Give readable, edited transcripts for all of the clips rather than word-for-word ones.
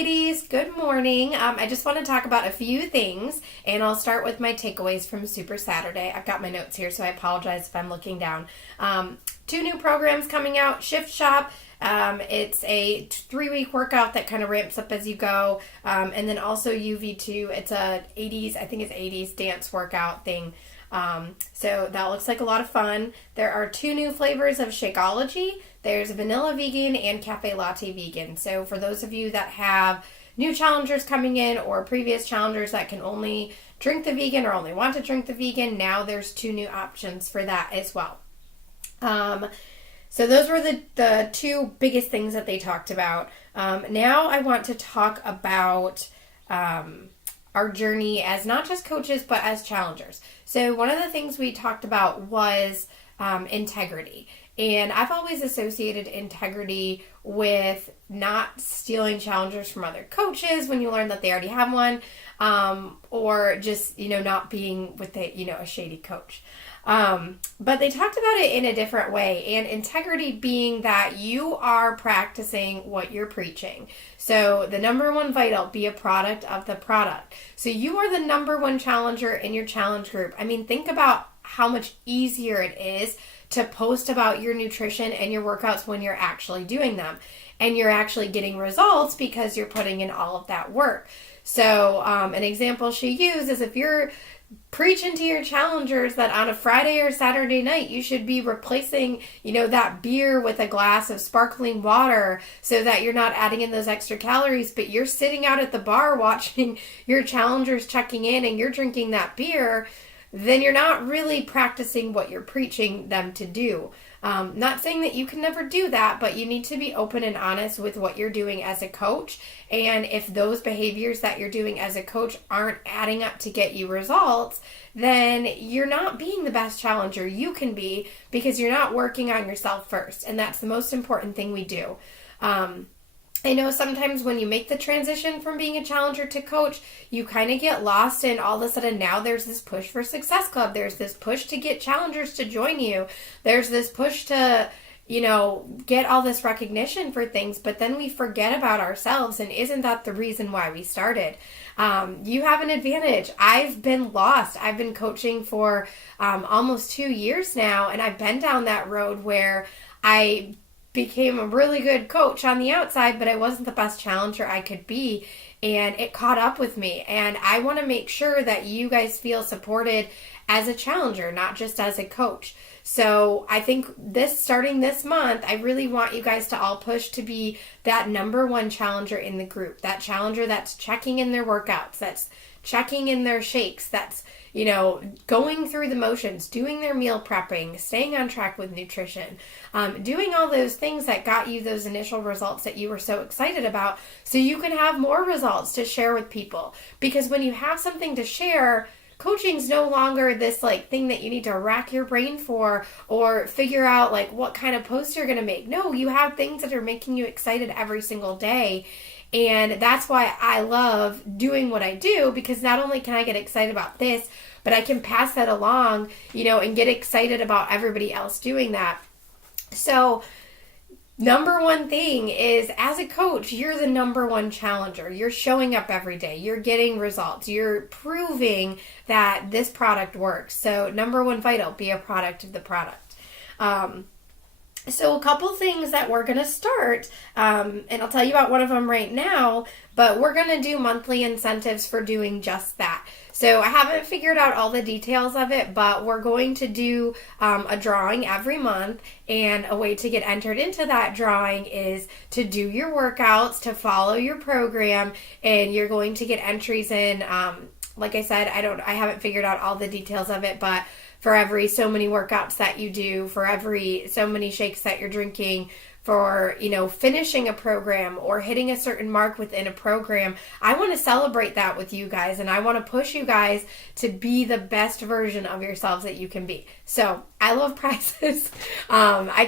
ladies. Good morning. I just want to talk about a few things, and I'll start with my takeaways from Super Saturday. I've got my notes here, so I apologize if I'm looking down. 2 new programs coming out. Shift Shop. It's a 3-week workout that kind of ramps up as you go. And then also UV2. It's a 80s, I think it's 80s dance workout thing. So that looks like a lot of fun. There are 2 new flavors of Shakeology. There's vanilla vegan and cafe latte vegan. So for those of you that have new challengers coming in or previous challengers that can only drink the vegan or only want to drink the vegan, now there's 2 new options for that as well. So those were the 2 biggest things that they talked about. Now I want to talk about our journey as not just coaches, but as challengers. So one of the things we talked about was integrity. And I've always associated integrity with not stealing challengers from other coaches when you learn that they already have one, or just, not being with a shady coach. But they talked about it in a different way, and integrity being that you are practicing what you're preaching. So the number 1 vital, be a product of the product. So you are the number 1 challenger in your challenge group. I mean, think about how much easier it is to post about your nutrition and your workouts when you're actually doing them. And you're actually getting results because you're putting in all of that work. So an example she used is if you're preaching to your challengers that on a Friday or Saturday night you should be replacing, that beer with a glass of sparkling water so that you're not adding in those extra calories, but you're sitting out at the bar watching your challengers checking in and you're drinking that beer, then you're not really practicing what you're preaching them to do. Not saying that you can never do that, but you need to be open and honest with what you're doing as a coach. And if those behaviors that you're doing as a coach aren't adding up to get you results, then you're not being the best challenger you can be because you're not working on yourself first. And that's the most important thing we do. I know sometimes when you make the transition from being a challenger to coach, you kind of get lost and all of a sudden now there's this push for Success Club. There's this push to get challengers to join you. There's this push to, get all this recognition for things, but then we forget about ourselves. And isn't that the reason why we started? You have an advantage. I've been lost. I've been coaching for almost 2 years now, and I've been down that road where I became a really good coach on the outside, but I wasn't the best challenger I could be, and it caught up with me. And I want to make sure that you guys feel supported as a challenger, not just as a coach. So I think starting this month, I really want you guys to all push to be that number 1 challenger in the group, that challenger that's checking in their workouts, that's checking in their shakes, that's going through the motions, doing their meal prepping, staying on track with nutrition, doing all those things that got you those initial results that you were so excited about, so you can have more results to share with people. Because when you have something to share, coaching's no longer this thing that you need to rack your brain for or figure out what kind of post you're going to make. No, you have things that are making you excited every single day. And that's why I love doing what I do, because not only can I get excited about this, but I can pass that along, and get excited about everybody else doing that. So number 1 thing is, as a coach, you're the number 1 challenger. You're showing up every day. You're getting results. You're proving that this product works. So number 1 vital, be a product of the product. So a couple things that we're going to start, and I'll tell you about one of them right now, but we're going to do monthly incentives for doing just that. So I haven't figured out all the details of it, but we're going to do a drawing every month, and a way to get entered into that drawing is to do your workouts, to follow your program, and you're going to get entries in. Like I said, I haven't figured out all the details of it, but for every so many workouts that you do, for every so many shakes that you're drinking, for, finishing a program or hitting a certain mark within a program, I want to celebrate that with you guys, and I want to push you guys to be the best version of yourselves that you can be. So I love prizes. I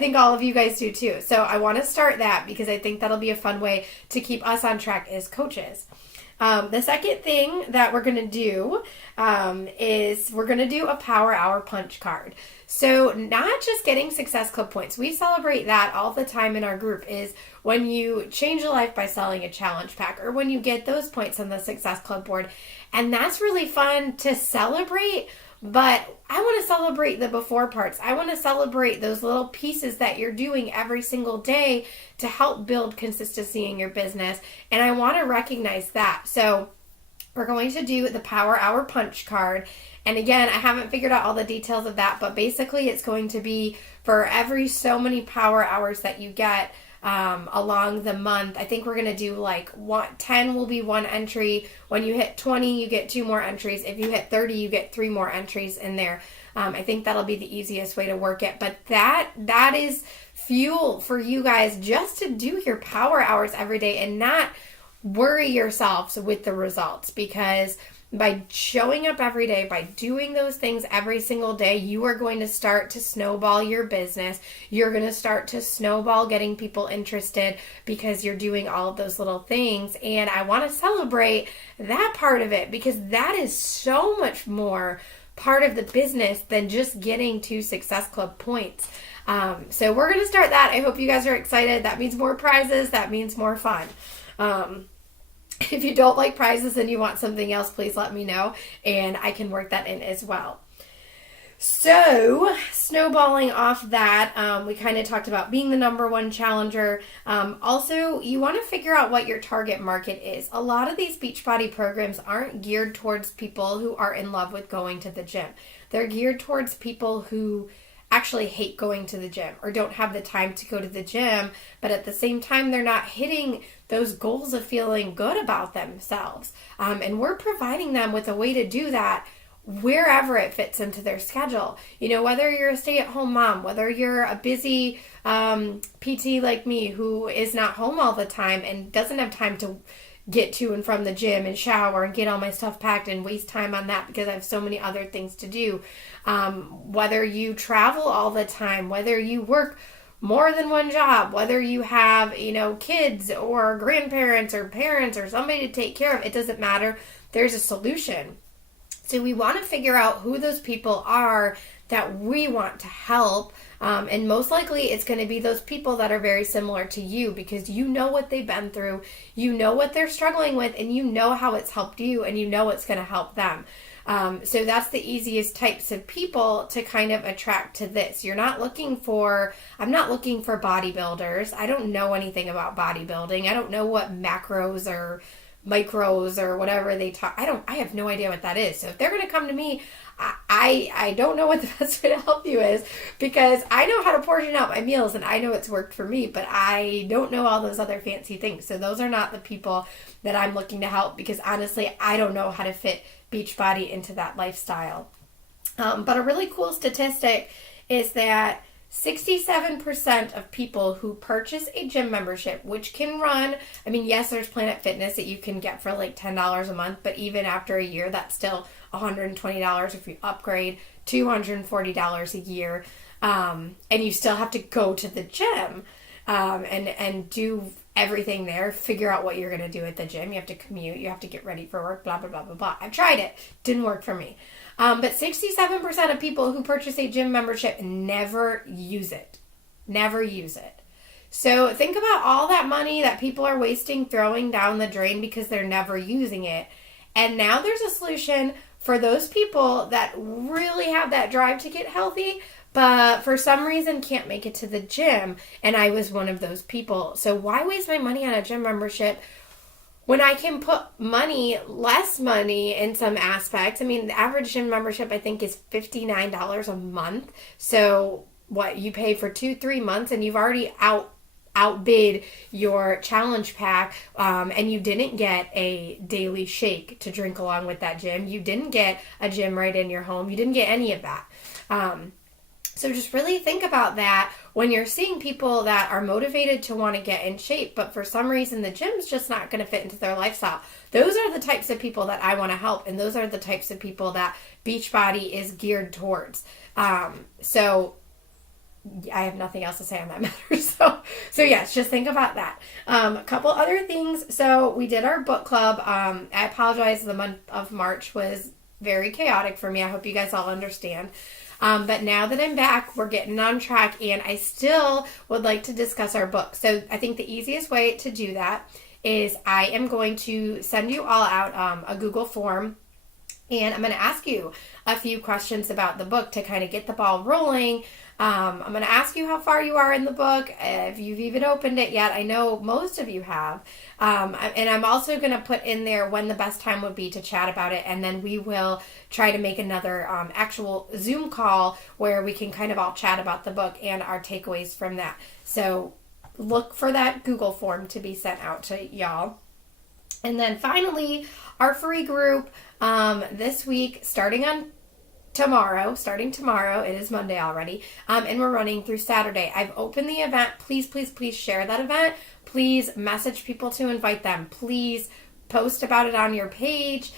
think all of you guys do too. So I want to start that because I think that'll be a fun way to keep us on track as coaches. The second thing that we're going to do is we're going to do a Power Hour punch card. So not just getting Success Club points. We celebrate that all the time in our group, is when you change a life by selling a challenge pack, or when you get those points on the Success Club board. And that's really fun to celebrate. But I want to celebrate the before parts. I want to celebrate those little pieces that you're doing every single day to help build consistency in your business. And I want to recognize that. So we're going to do the Power Hour punch card. And again, I haven't figured out all the details of that, but basically it's going to be for every so many power hours that you get along the month. I think we're going to do like 10 will be one entry. When you hit 20, you get 2 more entries. If you hit 30, you get 3 more entries in there. I think that'll be the easiest way to work it. But that is fuel for you guys just to do your power hours every day and not worry yourselves with the results, because by showing up every day, by doing those things every single day, you are going to start to snowball your business. You're going to start to snowball getting people interested because you're doing all of those little things. And I want to celebrate that part of it, because that is so much more part of the business than just getting to Success Club points. So we're going to start that. I hope you guys are excited. That means more prizes. That means more fun. If you don't like prizes and you want something else, please let me know and I can work that in as well. So, snowballing off that, we kind of talked about being the number one challenger. Also, you want to figure out what your target market is. A lot of these Beachbody programs aren't geared towards people who are in love with going to the gym. They're geared towards people who actually hate going to the gym or don't have the time to go to the gym, but at the same time, they're not hitting those goals of feeling good about themselves. And we're providing them with a way to do that wherever it fits into their schedule. You know, whether you're a stay-at-home mom, whether you're a busy PT like me who is not home all the time and doesn't have time to get to and from the gym and shower and get all my stuff packed and waste time on that because I have so many other things to do. Whether you travel all the time, whether you work more than one job, whether you have, kids or grandparents or parents or somebody to take care of, it doesn't matter. There's a solution. So we want to figure out who those people are that we want to help. And most likely it's going to be those people that are very similar to you, because you know what they've been through, you know what they're struggling with, and you know how it's helped you, and you know it's going to help them. So that's the easiest types of people to kind of attract to this. I'm not looking for bodybuilders. I don't know anything about bodybuilding. I don't know what macros or micros or whatever they talk. I have no idea what that is. So if they're going to come to me, I don't know what the best way to help you is, because I know how to portion out my meals and I know it's worked for me, but I don't know all those other fancy things. So those are not the people that I'm looking to help, because honestly, I don't know how to fit Beachbody into that lifestyle. But a really cool statistic is that 67% of people who purchase a gym membership, which can run, yes, there's Planet Fitness that you can get for like $10 a month, but even after a year, that's still $120 if you upgrade, $240 a year, and you still have to go to the gym and do everything there, figure out what you're going to do at the gym. You have to commute, you have to get ready for work, blah, blah, blah, blah, blah. I've tried it. Didn't work for me. But 67% of people who purchase a gym membership never use it. Never use it. So think about all that money that people are wasting throwing down the drain because they're never using it. And now there's a solution for those people that really have that drive to get healthy, but for some reason can't make it to the gym. And I was one of those people. So why waste my money on a gym membership when I can put less money in some aspects? The average gym membership I think is $59 a month. So what you pay for 2-3 months, and you've already outbid your challenge pack, and you didn't get a daily shake to drink along with that gym. You didn't get a gym right in your home. You didn't get any of that. So just really think about that when you're seeing people that are motivated to want to get in shape, but for some reason the gym's just not going to fit into their lifestyle. Those are the types of people that I want to help, and those are the types of people that Beachbody is geared towards. So I have nothing else to say on that matter. So yes, just think about that. A couple other things. So we did our book club. I apologize. The month of March was very chaotic for me. I hope you guys all understand. But now that I'm back, we're getting on track, and I still would like to discuss our book. So I think the easiest way to do that is I am going to send you all out a Google form, and I'm going to ask you a few questions about the book to kind of get the ball rolling. I'm going to ask you how far you are in the book, if you've even opened it yet. I know most of you have. And I'm also going to put in there when the best time would be to chat about it. And then we will try to make another actual Zoom call where we can kind of all chat about the book and our takeaways from that. So look for that Google form to be sent out to y'all. And then finally, our free group this week, starting tomorrow, it is Monday already, and we're running through Saturday. I've opened the event. Please, please, please share that event. Please message people to invite them. Please post about it on your page.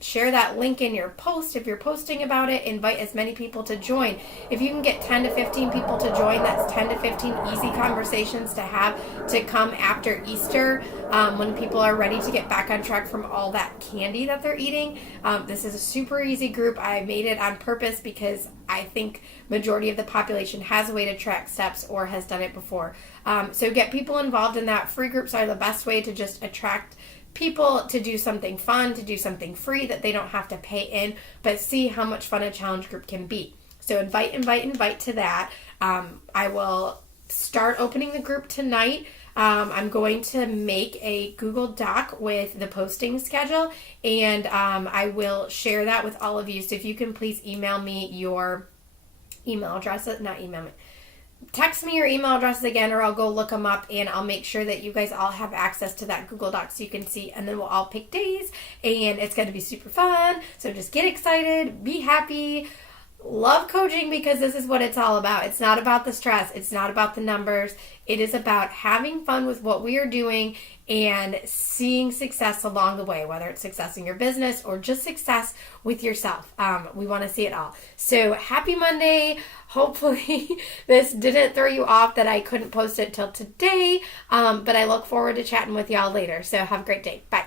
Share that link in your post. If you're posting about it, invite as many people to join. If you can get 10 to 15 people to join, that's 10 to 15 easy conversations to have to come after Easter, when people are ready to get back on track from all that candy that they're eating. This is a super easy group. I made it on purpose because I think majority of the population has a way to track steps or has done it before. So get people involved in that. Free groups are the best way to just attract people to do something fun, to do something free that they don't have to pay in, but see how much fun a challenge group can be. So invite to that. I will start opening the group tonight. I'm going to make a Google Doc with the posting schedule, and I will share that with all of you. So if you can please email me your email addresses, text me your email addresses again, or I'll go look them up, and I'll make sure that you guys all have access to that Google Doc so you can see, and then we'll all pick days, and it's going to be super fun. So just get excited, be happy, love coaching, because this is what it's all about. It's not about the stress. It's not about the numbers. It is about having fun with what we are doing and seeing success along the way, whether it's success in your business or just success with yourself. We want to see it all. So happy Monday. Hopefully this didn't throw you off that I couldn't post it till today, but I look forward to chatting with y'all later. So have a great day. Bye.